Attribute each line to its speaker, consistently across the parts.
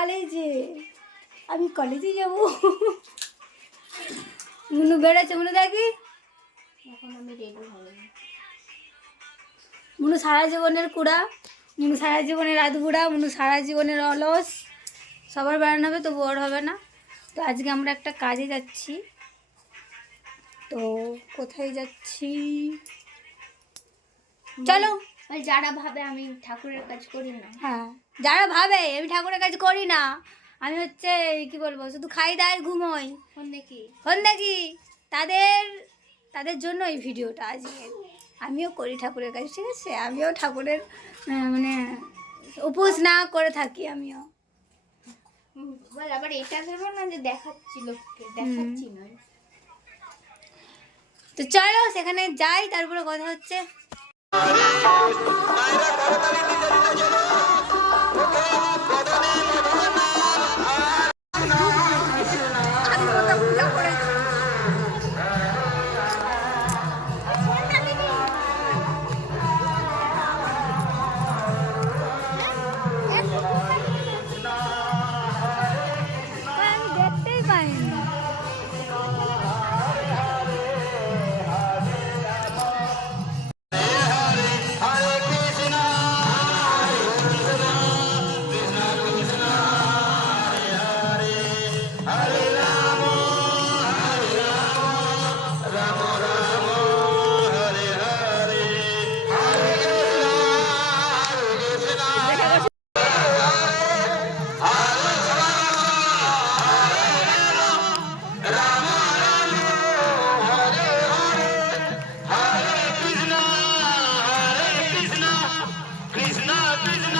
Speaker 1: কলেজে। আমি কলেজে যাব। মুনু বেড়েছে মুনু দেখি।
Speaker 2: এখন আমি রেডি হইনি
Speaker 1: মুনু সারা জীবনের কুড়া মুনু সারা জীবনের রাতগুড়া মুনু সারা জীবনের অলস। সবার বেড়ানো হবে তো বোর হবে না। তো আজকে আমরা একটা কাজে যাচ্ছি। তো কোথায় যাচ্ছি? চলো।
Speaker 2: যারা ভাবে আমি ঠাকুরের কাজ করি না
Speaker 1: হ্যাঁ। যারা ভাবে আমি ঠাকুরের কাজ করি না। আমি হচ্ছে কি বলব শুধু খাই দাই ঘুমোই।
Speaker 2: ফোন দেখি।
Speaker 1: ফোন দেখি। তাদের তাদের জন্য এই ভিডিওটা আজকে আমিও করি ঠাকুরের কাজ ঠিক আছে? আমিও ঠাকুরের মানে উপোস না করে থাকি আমিও।
Speaker 2: বল আবার এটা ভেবো না যে দেখাচ্ছি লোককে দেখাচ্ছি নয়।
Speaker 1: তো চলো সেখানে যাই তারপরে কথা হচ্ছে। Krishna.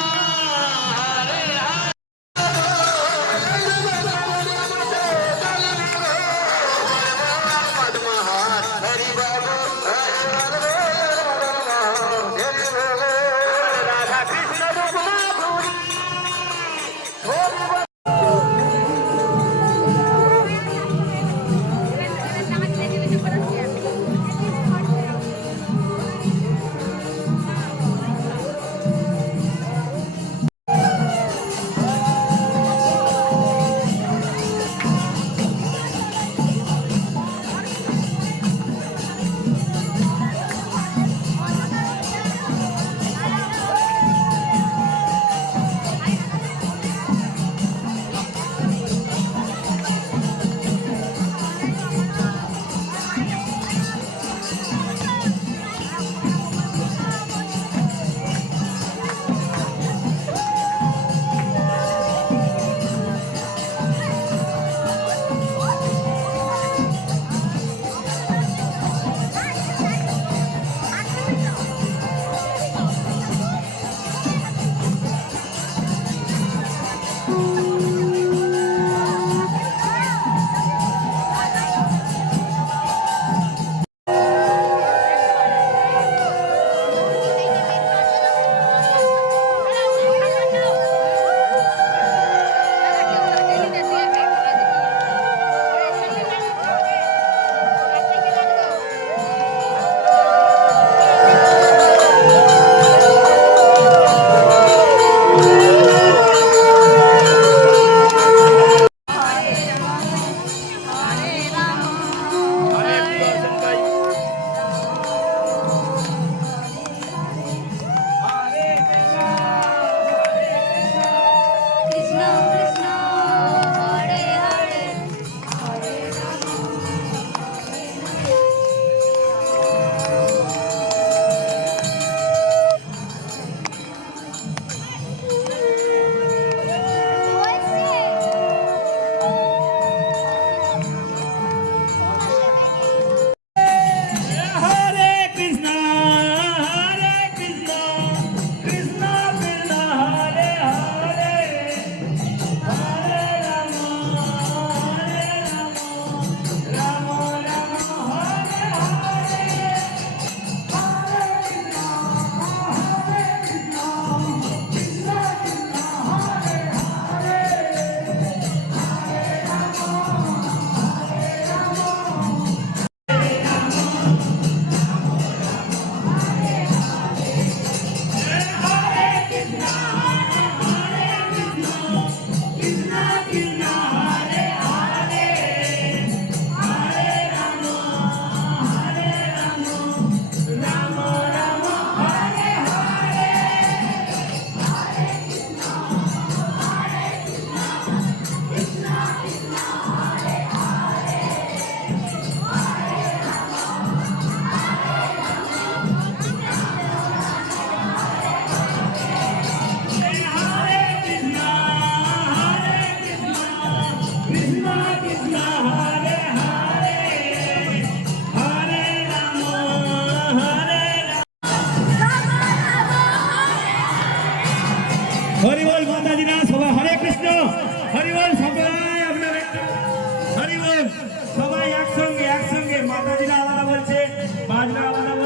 Speaker 3: বাজনা বাজনা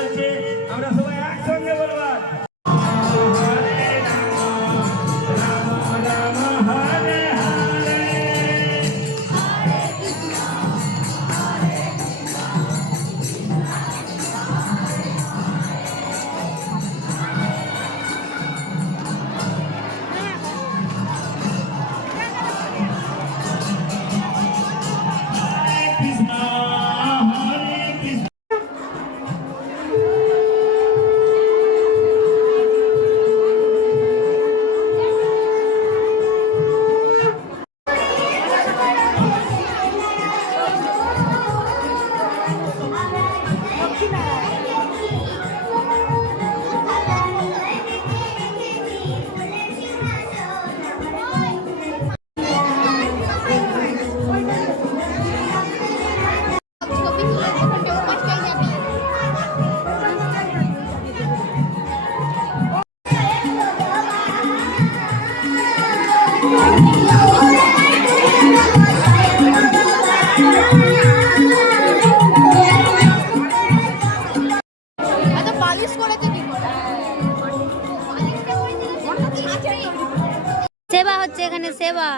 Speaker 1: সেবা হচ্ছে এখানে সেবা,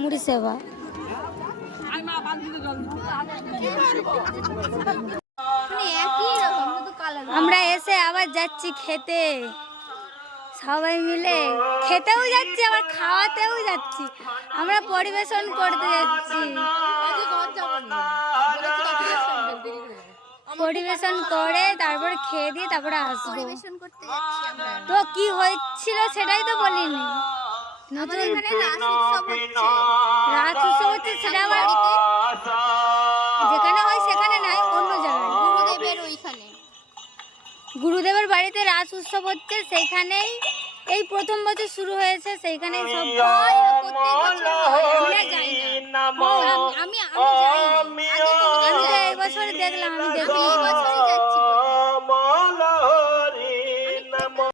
Speaker 1: মুড়ি সেবা। আমরা এসে আবার যাচ্ছি খেতে। সবাই মিলে খেতেও যাচ্ছি, আবার খাওয়াতেও যাচ্ছি। আমরা পরিবেশন করতে যাচ্ছি। পরিবেশন করে তারপর খেয়ে দিয়ে তারপরে আসব।
Speaker 2: পরিবেশন করতে যাচ্ছি আমরা।
Speaker 1: তো কি হয়েছিল সেটাই তো বলিনি। নতুন
Speaker 2: আমাদের এখানে রাস উৎসব হচ্ছে।
Speaker 1: রাত উৎসব হচ্ছে সেটা আবার যেখানে হয় সেখানে নয় অন্য জায়গায়।
Speaker 2: গুরুদেবের ওইখানে।
Speaker 1: গুরুদেবের বাড়িতে রাস উৎসব হচ্ছে সেইখানেই এই প্রথম বছর শুরু হয়েছে সেইখানে সব
Speaker 2: প্রত্যেক বছর।
Speaker 1: আমরা না।
Speaker 2: ও, আমি আমি আগে
Speaker 1: আমি
Speaker 2: কোনোদিন
Speaker 1: এই বছর দেখলাম আমি দেখি
Speaker 2: আমি